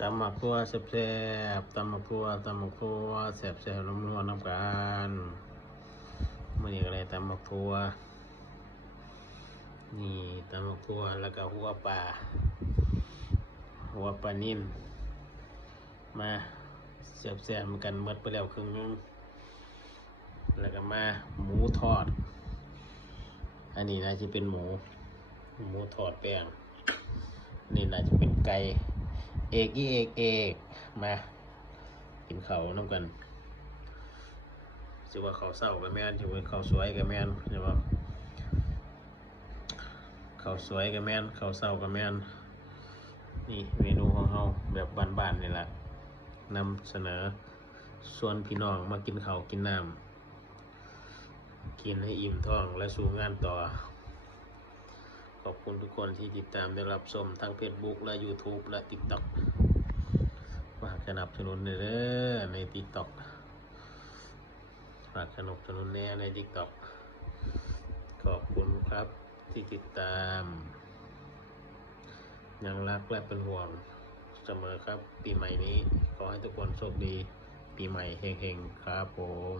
ตำหมักทั่วแซ่บๆตำหมักทั่วแซ่บๆนัวๆน้ำกันมื้อนี้ก็ได้ตำหมักทั่วนี่ตำหมักทั่วแล้วก็หัวปลานิ่มมาแซ่บๆเหมือนกันหมดไปแล้วครึ่งนึงแล้วก็มาหมูทอดอันนี้น่าจะเป็นหมูทอดแป้งนี่น่าจะเป็นไก่เอกมากินข้าวน้ำกันจะว่าข้าวเศร้ากับแม่นจะว่าข้าวสวยกับแม่นจะว่าข้าวสวยกับแม่นข้าวเศร้ากับแม่นนี่เมนูของเราแบบบ้านๆนี่แหละนำเสนอส่วนพี่น้องมากินข้าวกินน้ำกินให้อิ่มท้องและสู่งานต่อขอบคุณทุกคนที่ติดตามได้รับชมทั้ง Facebook และ YouTube และ TikTok ฝากสนับสนุนเด้อใน TikTok ฝากสนับสนุนแน่ใน TikTok ขอบคุณครับที่ติดตามยังรักและเป็นห่วงเสมอครับปีใหม่นี้ขอให้ทุกคนโชคดีปีใหม่เฮงๆครับผม